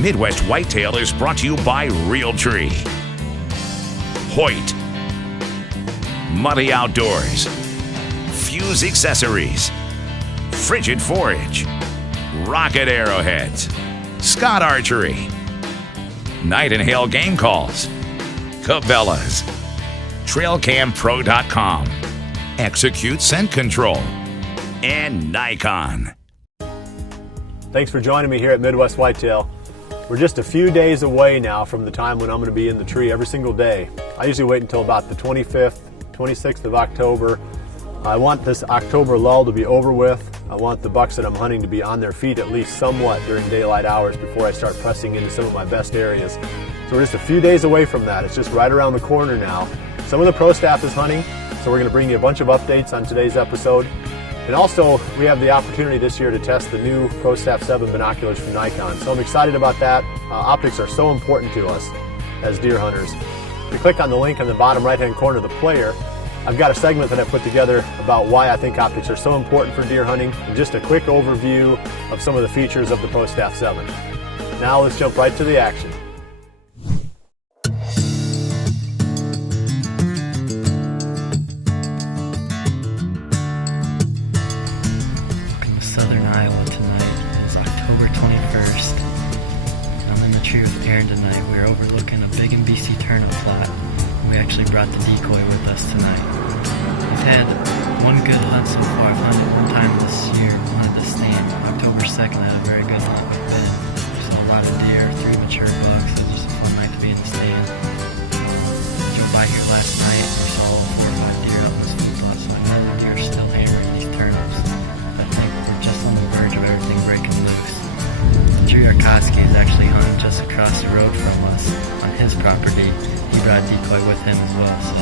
Midwest Whitetail is brought to you by Realtree, Hoyt, Muddy Outdoors, Fuse Accessories, Frigid Forage, Rocket Arrowheads, Scott Archery, Night and Hail Game Calls, Cabela's, TrailCamPro.com, Execute Scent Control, and Nikon. Thanks for joining me here at Midwest Whitetail. We're just a few days away now from the time when I'm going to be in the tree every single day. I usually wait until about the 25th, 26th of October. I want this October lull to be over with. I want the bucks that I'm hunting to be on their feet at least somewhat during daylight hours before I start pressing into some of my best areas. So we're just a few days away from that. It's just right around the corner now. Some of the pro staff is hunting, so we're going to bring you a bunch of updates on today's episode. And also, we have the opportunity this year to test the new Prostaff 7 binoculars from Nikon. So I'm excited about that. Optics are so important to us as deer hunters. If you click on the link in the bottom right-hand corner of the player, I've got a segment that I put together about why I think optics are so important for deer hunting, and just a quick overview of some of the features of the Prostaff 7. Now let's jump right to the action. Tonight. We're overlooking a big and beastie turnip plot. We actually brought the decoy with us tonight. We've had one good hunt so far. I've hunted one time this year, wanted to stand. October 2nd, I had a very good hunt with Ben. We saw a lot of deer, 3 mature bucks. It was just a fun night to be in the stand. We drove by here last night and we saw 4 or 5 deer out in this food plot, so I know the deer are still hammering these turnips. I think we're just on the verge of everything breaking loose. Drew Yarkowski is actually hunting just across the road from us on his property. He brought a decoy with him as well, so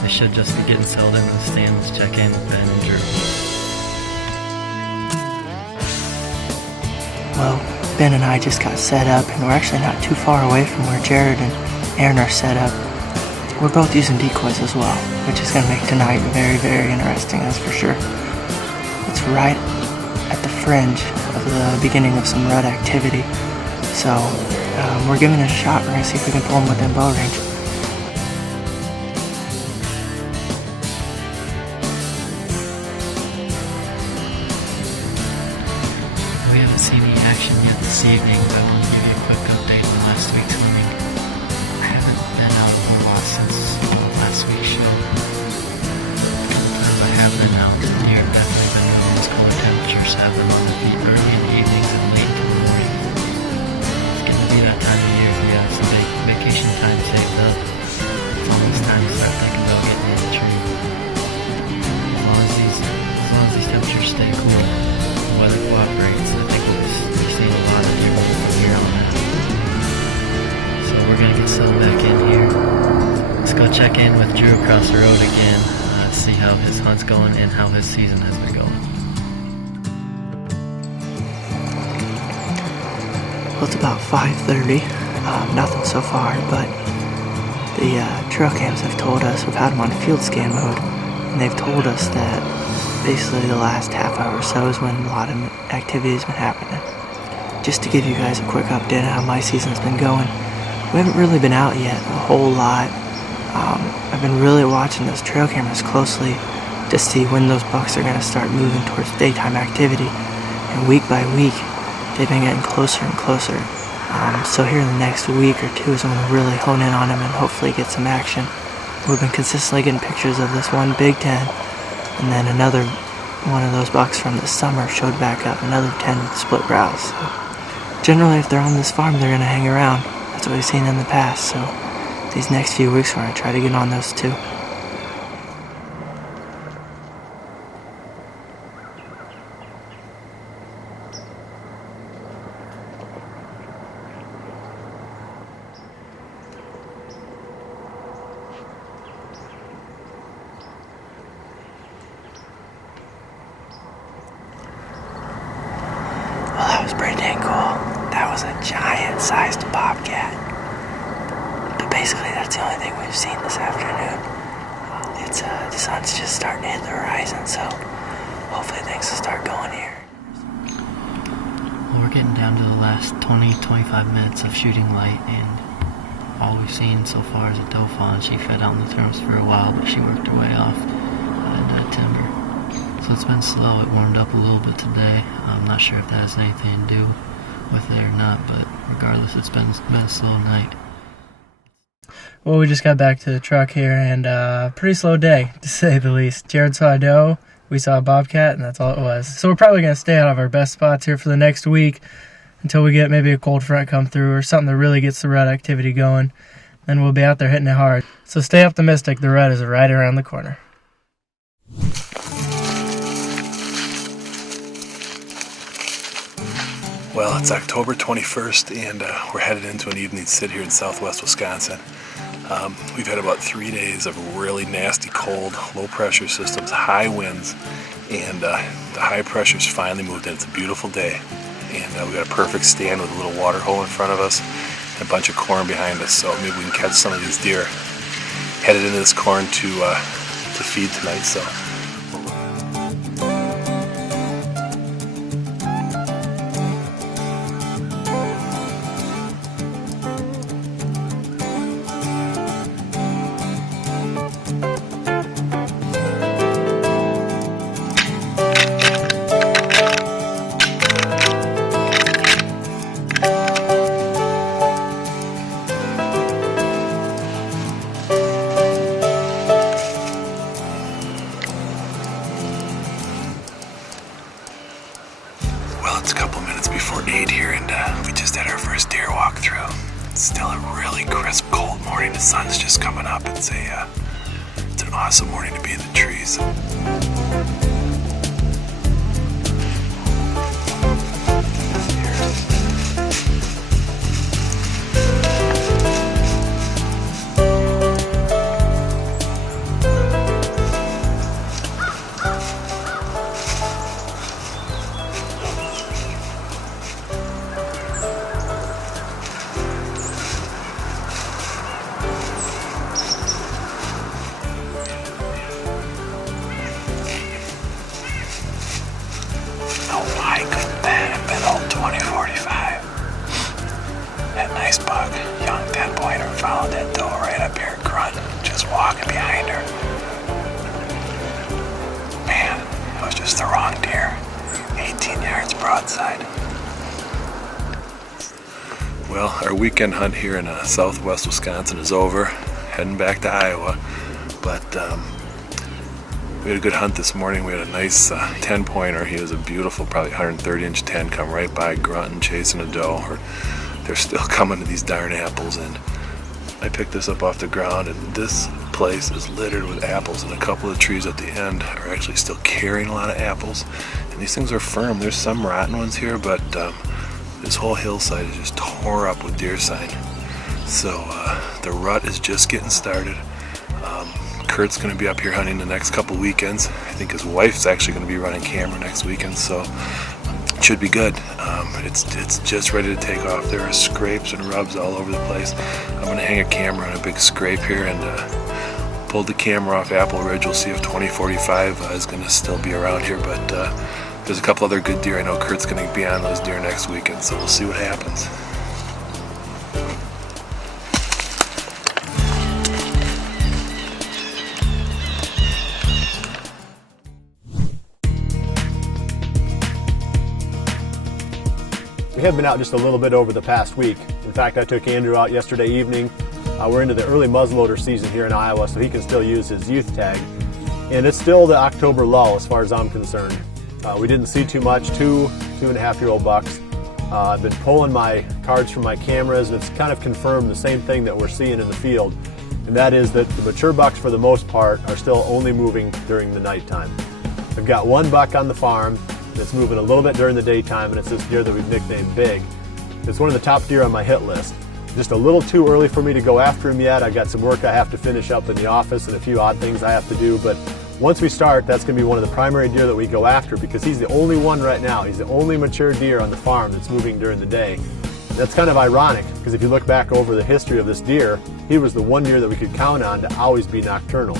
they should just be getting settled into the stand. Let's check in with Ben and Drew. Well, Ben and I just got set up, and we're actually not too far away from where Jared and Aaron are set up. We're both using decoys as well, which is going to make tonight very, very interesting, that's for sure. It's right at the fringe of the beginning of some rut activity, so we're giving it a shot. We're going to see if we can pull them within bow range. We haven't seen any action yet this evening, but we'll give you a quick update on last week's hunting. I haven't been out a whole lot since last week's show. Because I have been out, the deer have definitely been in those cooler temperatures, have them on the feet early in the evenings and late in the morning. It's going to be that time of year if we have some vacation time saved up. It's almost time to start thinking about getting in the tree. As long as these temperatures stay cool, the weather cooperates, I think we'll be seeing a lot of deer from here on out. So we're going to get settled back in here. Let's go check in with Drew across the road again, see how his hunt's going and how his season has been going. Well, it's about 5:30. Nothing so far, but the trail cams have told us, we've had them on field scan mode, and they've told us that basically the last half hour or so is when a lot of activity has been happening. Just to give you guys a quick update on how my season's been going, we haven't really been out yet a whole lot. I've been really watching those trail cameras closely to see when those bucks are going to start moving towards daytime activity, and week by week they've been getting closer and closer. So here in the next week or two is when we'll really hone in on them and hopefully get some action. We've been consistently getting pictures of this one Big 10, and then another one of those bucks from the summer showed back up, another 10 with split brows. So generally, if they're on this farm, they're going to hang around. That's what we've seen in the past, so these next few weeks we're going to try to get on those too. Well, that was pretty dang cool. That was a giant-sized bobcat. But basically, that's the only thing we've seen this afternoon. It's the sun's just starting to hit the horizon, so hopefully things will start going here. Well, we're we're getting down to the last 20-25 minutes of shooting light, and all we've seen so far is a doe fawn. She fed out in the terms for a while, but she worked her way off into timber. So it's been slow. It warmed up a little bit today. I'm not sure if that has anything to do with it or not, but regardless, it's been a slow night. Well, we just got back to the truck here, and pretty slow day, to say the least. Jared saw a doe, we saw a bobcat, and that's all it was. So we're probably going to stay out of our best spots here for the next week until we get maybe a cold front come through or something that really gets the rut activity going. Then we'll be out there hitting it hard. So stay optimistic, the rut is right around the corner. Well, it's October 21st, and we're headed into an evening sit here in southwest Wisconsin. We've had about 3 days of really nasty cold, low pressure systems, high winds, and the high pressure's finally moved in. It's a beautiful day, and we got a perfect stand with a little water hole in front of us and a bunch of corn behind us, so maybe we can catch some of these deer. Headed into this corn to feed tonight, so. It's a couple minutes before 8 here, and we just had our first deer walk through. It's still a really crisp, cold morning. The sun's just coming up. It's an awesome morning to be in the trees. Followed that doe right up here, grunt, just walking behind her. Man, it was just the wrong deer. 18 yards broadside. Well, our weekend hunt here in southwest Wisconsin is over. Heading back to Iowa, but we had a good hunt this morning. We had a nice 10-pointer. He was a beautiful, probably 130-inch 10, come right by, grunting, chasing a doe. They're still coming to these darn apples, and I picked this up off the ground, and this place is littered with apples, and a couple of trees at the end are actually still carrying a lot of apples. And these things are firm. There's some rotten ones here, but this whole hillside is just tore up with deer sign. So the rut is just getting started. Kurt's going to be up here hunting the next couple weekends. I think his wife's actually going to be running camera next weekend, so it should be good. It's just ready to take off. There are scrapes and rubs all over the place. I'm going to hang a camera on a big scrape here and pull the camera off Apple Ridge. We'll see if 2045 is going to still be around here, but there's a couple other good deer. I know Kurt's going to be on those deer next weekend, so we'll see what happens. We have been out just a little bit over the past week. In fact, I took Andrew out yesterday evening. We're into the early muzzleloader season here in Iowa, so he can still use his youth tag. And it's still the October lull as far as I'm concerned. We didn't see too much, two and a half year old bucks. I've been pulling my cards from my cameras, and it's kind of confirmed the same thing that we're seeing in the field. And that is that the mature bucks, for the most part, are still only moving during the nighttime. I've got one buck on the farm that's moving a little bit during the daytime, and it's this deer that we've nicknamed Big. It's one of the top deer on my hit list. Just a little too early for me to go after him yet. I've got some work I have to finish up in the office and a few odd things I have to do, but once we start, that's going to be one of the primary deer that we go after, because he's the only one right now. He's the only mature deer on the farm that's moving during the day. That's kind of ironic, because if you look back over the history of this deer, he was the one deer that we could count on to always be nocturnal.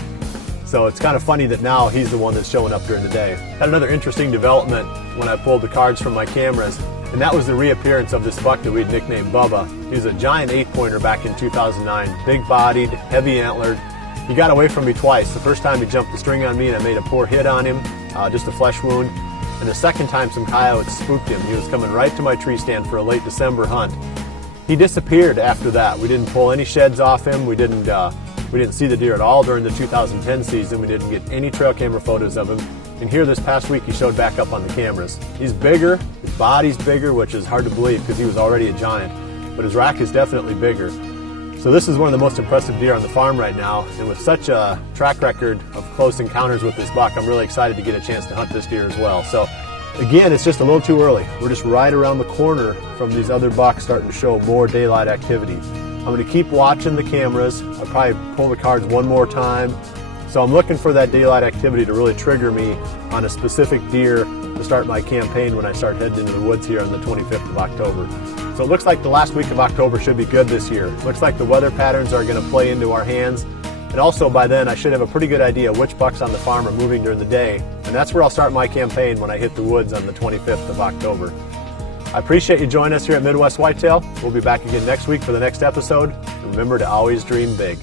So it's kind of funny that now he's the one that's showing up during the day. Had another interesting development when I pulled the cards from my cameras. And that was the reappearance of this buck that we'd nicknamed Bubba. He was a giant 8-pointer back in 2009, big-bodied, heavy-antlered. He got away from me twice. The first time he jumped the string on me and I made a poor hit on him, just a flesh wound. And the second time some coyotes spooked him. He was coming right to my tree stand for a late December hunt. He disappeared after that. We didn't pull any sheds off him. We didn't see the deer at all during the 2010 season. We didn't get any trail camera photos of him. And here this past week, he showed back up on the cameras. He's bigger, his body's bigger, which is hard to believe because he was already a giant, but his rack is definitely bigger. So this is one of the most impressive deer on the farm right now, and with such a track record of close encounters with this buck, I'm really excited to get a chance to hunt this deer as well. So again, it's just a little too early. We're just right around the corner from these other bucks starting to show more daylight activity. I'm going to keep watching the cameras. I'll probably pull the cards one more time. So I'm looking for that daylight activity to really trigger me on a specific deer to start my campaign when I start heading into the woods here on the 25th of October. So it looks like the last week of October should be good this year. Looks like the weather patterns are going to play into our hands. And also by then I should have a pretty good idea which bucks on the farm are moving during the day. And that's where I'll start my campaign when I hit the woods on the 25th of October. I appreciate you joining us here at Midwest Whitetail. We'll be back again next week for the next episode. Remember to always dream big.